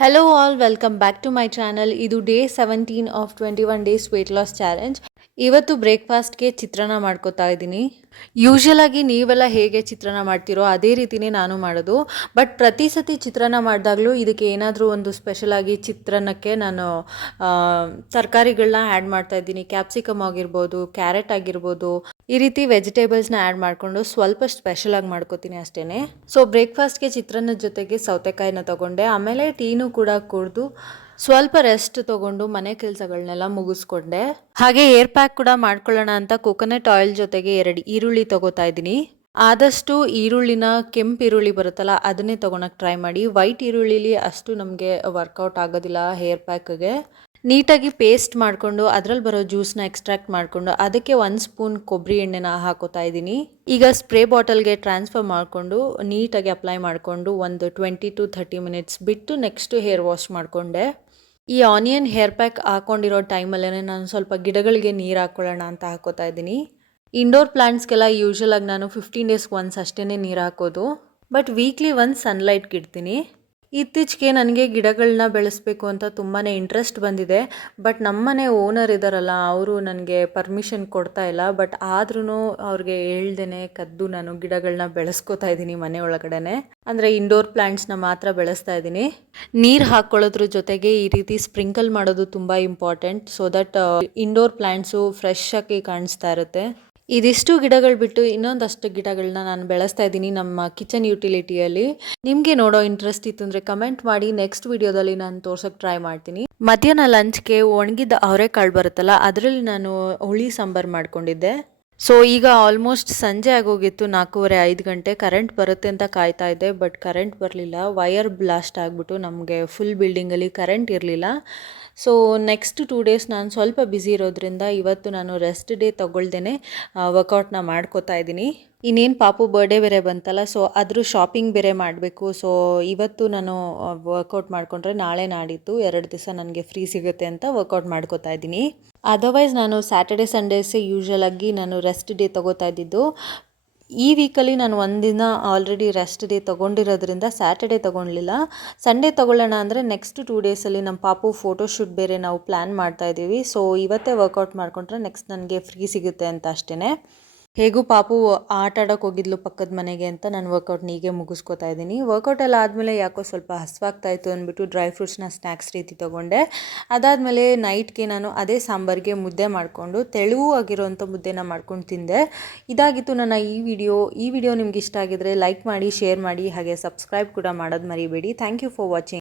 Hello all, welcome back to my channel. ಇದು day 17 of 21 days weight loss challenge. ಇವತ್ತು ಬ್ರೇಕ್ಫಾಸ್ಟ್ಗೆ ಚಿತ್ರಾನ್ನ ಮಾಡ್ಕೋತಾ ಇದ್ದೀನಿ. Usual ಆಗಿ ನೀವೆಲ್ಲ ಹೇಗೆ ಚಿತ್ರಾನ್ನ ಮಾಡ್ತೀರೋ ಅದೇ ರೀತಿನೇ ನಾನು ಮಾಡೋದು. ಬಟ್ ಪ್ರತಿ ಸತಿ ಚಿತ್ರಾನ್ನ ಮಾಡಿದಾಗಲೂ ಇದಕ್ಕೆ ಏನಾದರೂ ಒಂದು ಸ್ಪೆಷಲ್ ಆಗಿ ಚಿತ್ರಾನ್ನಕ್ಕೆ ನಾನು ತರಕಾರಿಗಳನ್ನ ಆ್ಯಡ್ ಮಾಡ್ತಾ ಇದ್ದೀನಿ. ಕ್ಯಾಪ್ಸಿಕಮ್ ಆಗಿರ್ಬೋದು, ಕ್ಯಾರೆಟ್ ಆಗಿರ್ಬೋದು, ಈ ರೀತಿ ವೆಜಿಟೇಬಲ್ಸ್ನ ಆ್ಯಡ್ ಮಾಡಿಕೊಂಡು ಸ್ವಲ್ಪ ಸ್ಪೆಷಲಾಗಿ ಮಾಡ್ಕೋತೀನಿ ಅಷ್ಟೇ. ಸೊ ಬ್ರೇಕ್ಫಾಸ್ಟ್ಗೆ ಚಿತ್ರಾನ್ನದ ಜೊತೆಗೆ ಸೌತೆಕಾಯಿನ ತೊಗೊಂಡೆ. ಆಮೇಲೆ ಟೀನು ಕೂಡ ಕುಡಿದು ಸ್ವಲ್ಪ ರೆಸ್ಟ್ ತೊಗೊಂಡು ಮನೆ ಕೆಲಸಗಳನ್ನೆಲ್ಲ ಮುಗಿಸ್ಕೊಂಡೆ. ಹಾಗೆ ಏರ್ ಪ್ಯಾಕ್ ಕೂಡ ಮಾಡ್ಕೊಳ್ಳೋಣ ಅಂತ ಕೊಕೊನಟ್ ಆಯಿಲ್ ಜೊತೆಗೆ 2 ಈರುಳ್ಳಿ ತೊಗೋತಾ ಇದ್ದೀನಿ. ಆದಷ್ಟು ಈರುಳ್ಳಿನ ಕೆಂಪು ಈರುಳ್ಳಿ ಬರುತ್ತಲ್ಲ ಅದನ್ನೇ ತೊಗೊಳಕ್ಕೆ ಟ್ರೈ ಮಾಡಿ. ವೈಟ್ ಈರುಳ್ಳಿಲಿ ಅಷ್ಟು ನಮಗೆ ವರ್ಕೌಟ್ ಆಗೋದಿಲ್ಲ ಹೇರ್ ಪ್ಯಾಕ್ಗೆ. ನೀಟಾಗಿ ಪೇಸ್ಟ್ ಮಾಡಿಕೊಂಡು ಅದರಲ್ಲಿ ಬರೋ ಜ್ಯೂಸ್ನ ಎಕ್ಸ್ಟ್ರಾಕ್ಟ್ ಮಾಡಿಕೊಂಡು ಅದಕ್ಕೆ 1 ಸ್ಪೂನ್ ಕೊಬ್ಬರಿ ಎಣ್ಣೆನ ಹಾಕೋತಾ ಇದ್ದೀನಿ. ಈಗ ಸ್ಪ್ರೇ ಬಾಟಲ್ಗೆ ಟ್ರಾನ್ಸ್ಫರ್ ಮಾಡಿಕೊಂಡು ನೀಟಾಗಿ ಅಪ್ಲೈ ಮಾಡಿಕೊಂಡು ಒಂದು 20 to 30 ಮಿನಿಟ್ಸ್ ಬಿಟ್ಟು ನೆಕ್ಸ್ಟು ಹೇರ್ ವಾಶ್ ಮಾಡಿಕೊಂಡೆ. ಈ ಆನಿಯನ್ ಹೇರ್ ಪ್ಯಾಕ್ ಹಾಕೊಂಡಿರೋ ಟೈಮಲ್ಲೇ ನಾನು ಸ್ವಲ್ಪ ಗಿಡಗಳಿಗೆ ನೀರು ಹಾಕ್ಕೊಳ್ಳೋಣ ಅಂತ ಹಾಕೋತಾ ಇದ್ದೀನಿ. ಇಂಡೋರ್ ಪ್ಲಾಂಟ್ಸ್ಗೆಲ್ಲ ಯೂಶುವಲ್ ಆಗಿ ನಾನು 15 ಡೇಸ್ಗೆ ಒನ್ಸ್ ಅಷ್ಟೇ ನೀರು ಹಾಕೋದು. ಬಟ್ ವೀಕ್ಲಿ ಒನ್ಸ್ ಸನ್ಲೈಟ್ಗೆ ಇಡ್ತೀನಿ. ಇತ್ತೀಚೆಗೆ ನನಗೆ ಗಿಡಗಳನ್ನ ಬೆಳೆಸಬೇಕು ಅಂತ ತುಂಬಾ ಇಂಟ್ರೆಸ್ಟ್ ಬಂದಿದೆ. ಬಟ್ ನಮ್ಮನೆ ಓನರ್ ಇದ್ದಾರಲ್ಲ ಅವರು ನನಗೆ ಪರ್ಮಿಷನ್ ಕೊಡ್ತಾ ಇಲ್ಲ. ಬಟ್ ಆದ್ರೂ ಅವ್ರಿಗೆ ಹೇಳ್ದೇನೆ ಕದ್ದು ನಾನು ಗಿಡಗಳನ್ನ ಬೆಳೆಸ್ಕೋತಾ ಇದ್ದೀನಿ ಮನೆ ಒಳಗಡೆನೆ. ಅಂದರೆ ಇಂಡೋರ್ ಪ್ಲ್ಯಾಂಟ್ಸ್ನ ಮಾತ್ರ ಬೆಳೆಸ್ತಾ ಇದ್ದೀನಿ. ನೀರು ಹಾಕ್ಕೊಳ್ಳೋದ್ರ ಜೊತೆಗೆ ಈ ರೀತಿ ಸ್ಪ್ರಿಂಕಲ್ ಮಾಡೋದು ತುಂಬ important. So that indoor plants fresh ಆಗಿ ಕಾಣಿಸ್ತಾ ಇರುತ್ತೆ. ಇದಿಷ್ಟು ಗಿಡಗಳು ಬಿಟ್ಟು ಇನ್ನೊಂದಷ್ಟು ಗಿಡಗಳನ್ನ ನಾನು ಬೆಳೆಸ್ತಾ ಇದ್ದೀನಿ ನಮ್ಮ ಕಿಚನ್ ಯುಟಿಲಿಟಿಯಲ್ಲಿ. ನಿಮಗೆ ನೋಡೋ ಇಂಟ್ರೆಸ್ಟ್ ಇತ್ತು ಅಂದರೆ ಕಮೆಂಟ್ ಮಾಡಿ. ನೆಕ್ಸ್ಟ್ ವಿಡಿಯೋದಲ್ಲಿ ನಾನು ತೋರ್ಸೋಕ್ಕೆ ಟ್ರೈ ಮಾಡ್ತೀನಿ. ಮಧ್ಯಾಹ್ನ ಲಂಚ್ಗೆ ಒಣಗಿದ ಅವರೆಕಾಳು ಬರುತ್ತಲ್ಲ ಅದರಲ್ಲಿ ನಾನು ಹುಳಿ ಸಾಂಬಾರು ಮಾಡ್ಕೊಂಡಿದ್ದೆ. ಸೊ ಈಗ ಆಲ್ಮೋಸ್ಟ್ ಸಂಜೆ ಆಗೋಗಿತ್ತು, 4:30-5 ಗಂಟೆ. ಕರೆಂಟ್ ಬರುತ್ತೆ ಅಂತ ಕಾಯ್ತಾ ಇದ್ದೆ, ಬಟ್ ಕರೆಂಟ್ ಬರಲಿಲ್ಲ. ವೈರ್ ಬ್ಲಾಸ್ಟ್ ಆಗಿಬಿಟ್ಟು ನಮಗೆ ಫುಲ್ ಬಿಲ್ಡಿಂಗಲ್ಲಿ ಕರೆಂಟ್ ಇರಲಿಲ್ಲ. ಸೊ ನೆಕ್ಸ್ಟ್ 2 ಡೇಸ್ ನಾನು ಸ್ವಲ್ಪ ಬ್ಯುಸಿ ಇರೋದ್ರಿಂದ ಇವತ್ತು ನಾನು ರೆಸ್ಟ್ ಡೇ ತೊಗೊಳ್ದೇನೆ ವರ್ಕೌಟ್ನ ಮಾಡ್ಕೋತಾ ಇದ್ದೀನಿ. ಇನ್ನೇನು ಪಾಪು ಬರ್ಡೇ ಬೇರೆ ಬಂತಲ್ಲ, ಸೊ ಅದ್ರ ಶಾಪಿಂಗ್ ಬೇರೆ ಮಾಡಬೇಕು. ಸೊ ಇವತ್ತು ನಾನು ವರ್ಕೌಟ್ ಮಾಡಿಕೊಂಡ್ರೆ ನಾಳೆ ನಾಡಿದ್ದು 2 ದಿವಸ ನನಗೆ ಫ್ರೀ ಸಿಗುತ್ತೆ ಅಂತ ವರ್ಕೌಟ್ ಮಾಡ್ಕೋತಾ ಇದ್ದೀನಿ. ಅದರ್ವೈಸ್ ನಾನು ಸ್ಯಾಟರ್ಡೆ ಸಂಡೇಸೇ ಯೂಶ್ವಲ್ ಆಗಿ ನಾನು ರೆಸ್ಟ್ ಡೇ ತೊಗೋತಾ ಇದ್ದಿದ್ದು. ಈ ವೀಕಲ್ಲಿ ನಾನು ಒಂದಿನ ಆಲ್ರೆಡಿ ರೆಸ್ಟ್ ಡೇ ತೊಗೊಂಡಿರೋದ್ರಿಂದ ಸ್ಯಾಟರ್ಡೇ ತೊಗೊಳ್ಲಿಲ್ಲ. ಸಂಡೇ ತೊಗೊಳ್ಳೋಣ ಅಂದರೆ ನೆಕ್ಸ್ಟ್ 2 ಡೇಸಲ್ಲಿ ನಮ್ಮ ಪಾಪು ಫೋಟೋಶೂಟ್ ಬೇರೆ ನಾವು ಪ್ಲ್ಯಾನ್ ಮಾಡ್ತಾ ಇದ್ದೀವಿ. ಸೊ ಇವತ್ತೇ ವರ್ಕೌಟ್ ಮಾಡಿಕೊಂಡ್ರೆ ನೆಕ್ಸ್ಟ್ ನನಗೆ ಫ್ರೀ ಸಿಗುತ್ತೆ ಅಂತ ಅಷ್ಟೇ. ಹೇಗೂ ಪಾಪು ಆಟ ಆಡೋಕ್ಕೆ ಹೋಗಿದ್ಲು ಪಕ್ಕದ ಮನೆಗೆ ಅಂತ ನಾನು ವರ್ಕೌಟ್ನ ಹೀಗೆ ಮುಗಿಸ್ಕೋತಾ ಇದ್ದೀನಿ. ವರ್ಕೌಟ್ ಎಲ್ಲ ಆದಮೇಲೆ ಯಾಕೋ ಸ್ವಲ್ಪ ಹಸ್ವಾಗ್ತಾ ಇತ್ತು ಅಂದ್ಬಿಟ್ಟು ಡ್ರೈ ಫ್ರೂಟ್ಸ್ನ ಸ್ನ್ಯಾಕ್ಸ್ ರೀತಿ ತೊಗೊಂಡೆ. ಅದಾದಮೇಲೆ ನೈಟ್ಗೆ ನಾನು ಅದೇ ಸಾಂಬಾರಿಗೆ ಮುದ್ದೆ ಮಾಡಿಕೊಂಡು ತೆಳುವು ಆಗಿರೋವಂಥ ಮುದ್ದೆನ ಮಾಡ್ಕೊಂಡು ತಿಂದೆ. ಇದಾಗಿತ್ತು ನನ್ನ ಈ ವಿಡಿಯೋ ನಿಮ್ಗೆ ಇಷ್ಟ ಆಗಿದ್ರೆ ಲೈಕ್ ಮಾಡಿ, ಶೇರ್ ಮಾಡಿ, ಹಾಗೆ ಸಬ್ಸ್ಕ್ರೈಬ್ ಕೂಡ ಮಾಡೋದು ಮರಿಬೇಡಿ. Thank you for watching.